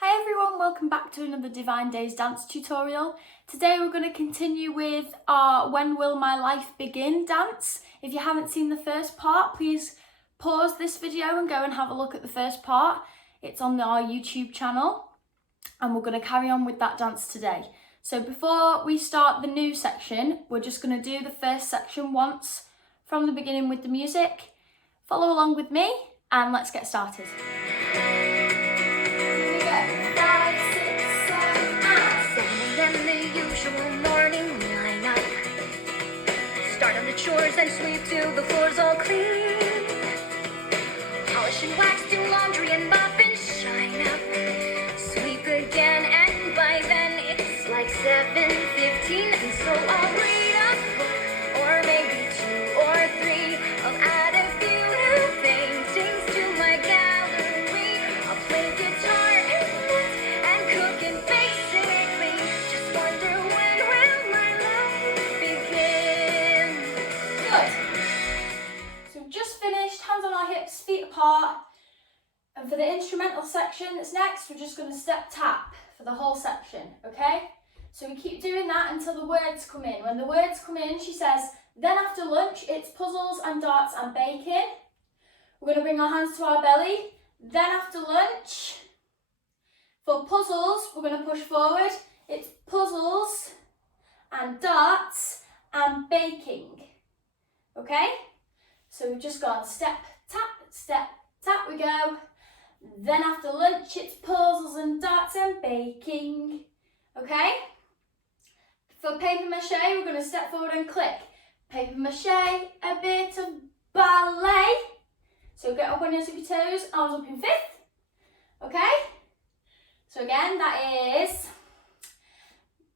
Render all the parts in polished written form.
Hi everyone, welcome back to another Divine Days dance tutorial. Today we're going to continue with our When Will My Life Begin dance. If you haven't seen the first part, please pause this video and go and have a look at the first part. It's on our YouTube channel and we're going to carry on with that dance today. So before we start the new section, we're just going to do the first section once from the beginning with the music. Follow along with me and let's get started. Chores and sweep till the floor's all clean. Polish and wax, do laundry and mop and shine up. Sweep again, and by then it's like 7:15, and so I'll read a book, or maybe 2 or 3. I'll add a few new paintings to my gallery. I'll play guitar and cook, and basically just wonder when will my life begin. So we've just finished, hands on our hips, feet apart. And for the instrumental section that's next, we're just going to step tap for the whole section, okay? So we keep doing that until the words come in. When the words come in, she says, then after lunch, it's puzzles and darts and baking. We're going to bring our hands to our belly. Then after lunch, for puzzles, we're going to push forward. It's puzzles and darts and baking. Okay, so we've just gone step, tap, we go. Then after lunch, it's puzzles and darts and baking. Okay, for paper mache, we're going to step forward and click. Paper mache, a bit of ballet. So get up on your tippy toes, arms up in fifth. Okay, so again, that is,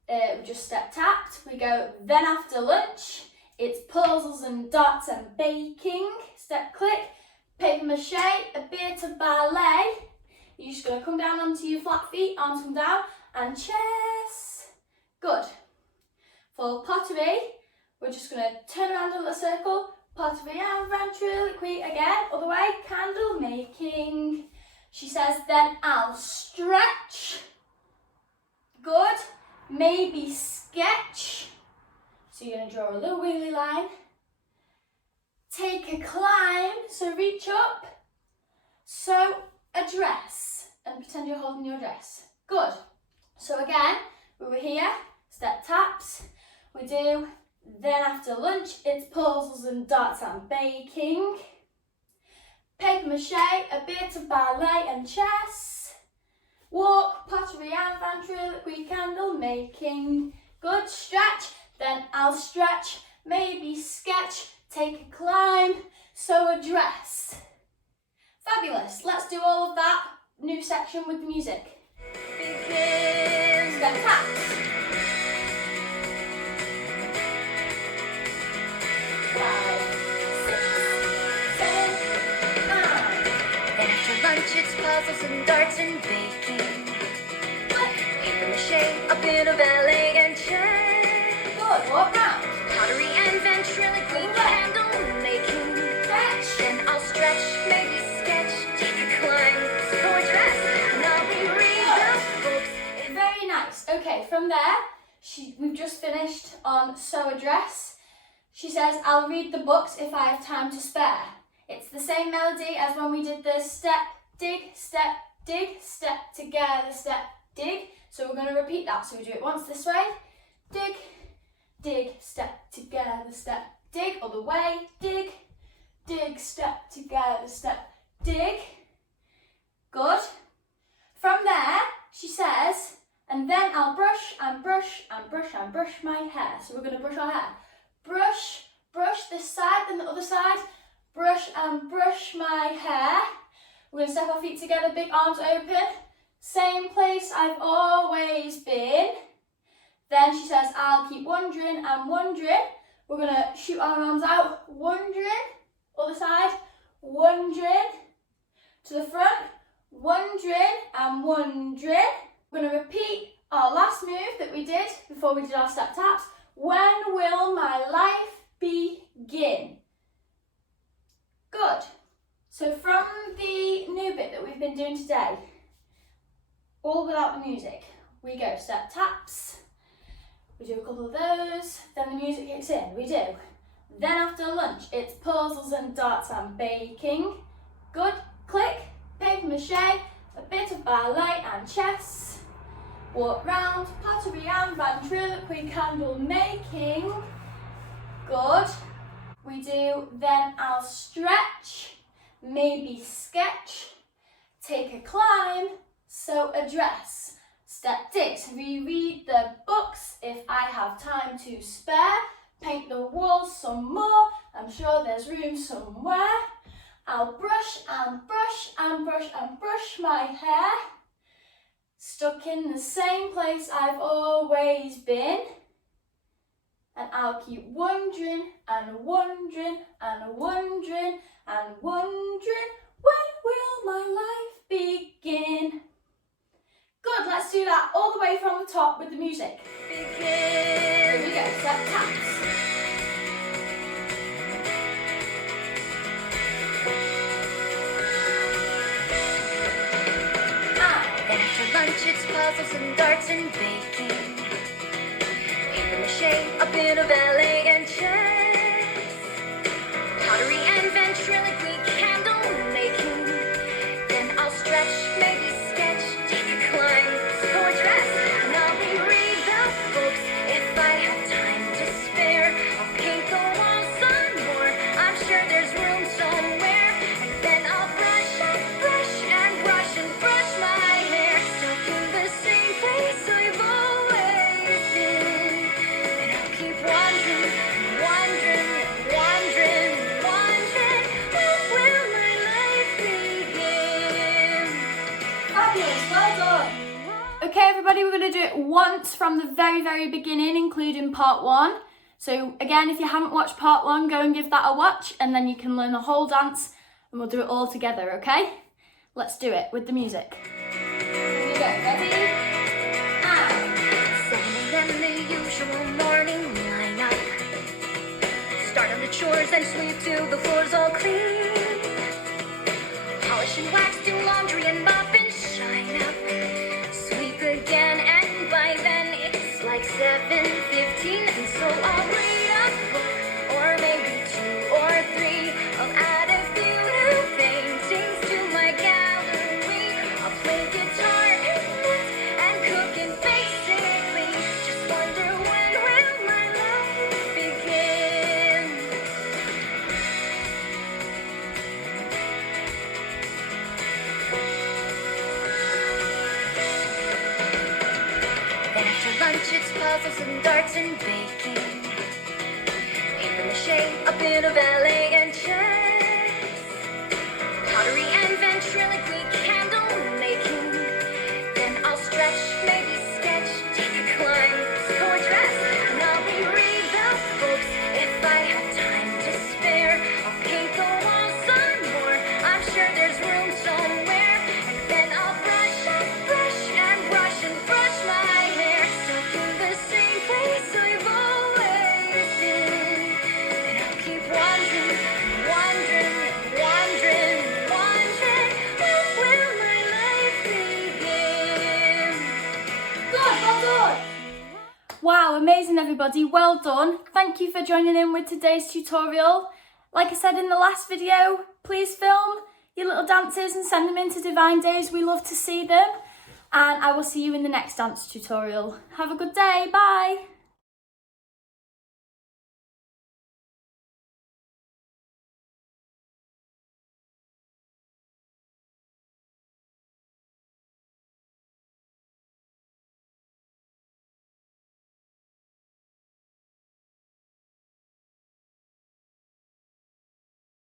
we just step tapped. We go, then after lunch, it's puzzles and darts and baking. Step click, paper mache, a bit of ballet. You're just going to come down onto your flat feet, arms come down, and chest. Good. For pottery, we're just going to turn around in a circle. Pottery and ventriloquy again. Other way, candle making. She says, then I'll stretch. Good. Maybe sketch. So you're going to draw a little wheelie line. Take a climb, so reach up. Sew a dress and pretend you're holding your dress. Good. So again, we were here, step taps. We do, then after lunch, it's puzzles and darts and baking. Paper mache, a bit of ballet and chess. Walk, pottery and ventriloquy, candle making. Good, stretch. Then I'll stretch, maybe sketch, take a climb, sew a dress. Fabulous. Let's do all of that new section with the music. Begin. Step taps. 5, 6, 7, 9. Then after lunch, it's puzzles and darts and baking. Paper mache, a bit of ballet and chess. Good. Walk round. Pottery and ventriloquy, candle making. Stretch. Then I'll stretch, maybe sketch, take a climb, sew a dress, and I'll be reading books. Very nice. Okay, from there, we've just finished on sew a dress. She says, I'll read the books if I have time to spare. It's the same melody as when we did the step, dig, step together, step, dig. So we're going to repeat that. So we do it once this way. Dig, dig, step together, step, dig. Other way, dig, dig, step together, step, dig. Good. From there, she says, and then I'll brush and brush and brush and brush my hair. So we're going to brush our hair. Brush, brush this side, then the other side. Brush and brush my hair. We're going to step our feet together, big arms open. Same place I've always been. Then she says, I'll keep wondering and wondering. We're going to shoot our arms out, wondering. Other side, wondering. To the front, wondering and wondering. We're going to repeat our last move that we did before we did our step taps. When will my life begin? Good. So from the new bit that we've been doing today, all without the music. We go step taps, we do a couple of those, then the music kicks in, we do. Then after lunch, it's puzzles and darts and baking. Good, click, paper mache, a bit of ballet and chess. Walk round, pottery and ventriloquy candle making. Good. We do, then I'll stretch, maybe sketch, take a climb, sew a dress. Step 6, reread the books if I have time to spare. Paint the walls some more, I'm sure there's room somewhere. I'll brush and brush and brush and brush my hair. Stuck in the same place I've always been. And I'll keep wondering and wondering and wondering and wondering, when will my life begin? Good, let's do that all the way from the top with the music. Here we go, step taps. After lunch, it's puzzles and darts and baking. Paper mache, a bit of ballet and chess. Pottery and ventriloquy candle making. Then I'll stretch, maybe sketch, take a climb, sew a dress. And I'll reread the books if I have time to spare. I'll paint the walls some more, I'm sure there's room somewhere. And then I'll brush and brush and brush and brush my hair. Stuck in the same place I've always been. And I'll keep wondering, wondering, wondering, wondering, when will my life begin? Fabulous, well done. Okay everybody, we're going to do it once from the very, very beginning, including part 1. So again, if you haven't watched part 1, go and give that a watch, and then you can learn the whole dance, and we'll do it all together, okay? Let's do it with the music. Here we go, ready? And 7 a.m. the usual morning lineup. Start on the chores and sweep till the floor's all clean. Polish and wax, do laundry and mop and shine up. Sweep again, and by then it's like 7:15, and so I'll read a book, or maybe 2 or 3. I'll add a few new paintings to my gallery. I'll play guitar and knit and cook, and basically just wonder, when will my life begin? Then after lunch, it's puzzles and darts and baking. Paper mache, a bit of ballet and chess. Pottery and ventriloquy candle making. Then I'll stretch, maybe sketch, take a climb, sew a dress. And I'll reread the books if I have time to spare. I'll paint the walls some more, I'm sure there's room somewhere. And then I'll brush and brush and brush and brush my hair. Stuck in the same place I've always been. And I'll keep wondering, wondering, wondering, wondering, when will my life begin? good, well done. Wow, amazing everybody, well done. Thank you for joining in with today's tutorial. Like I said in the last video, please film your little dances and send them in to Divine Days. We love to see them. And I will see you in the next dance tutorial. Have a good day, bye.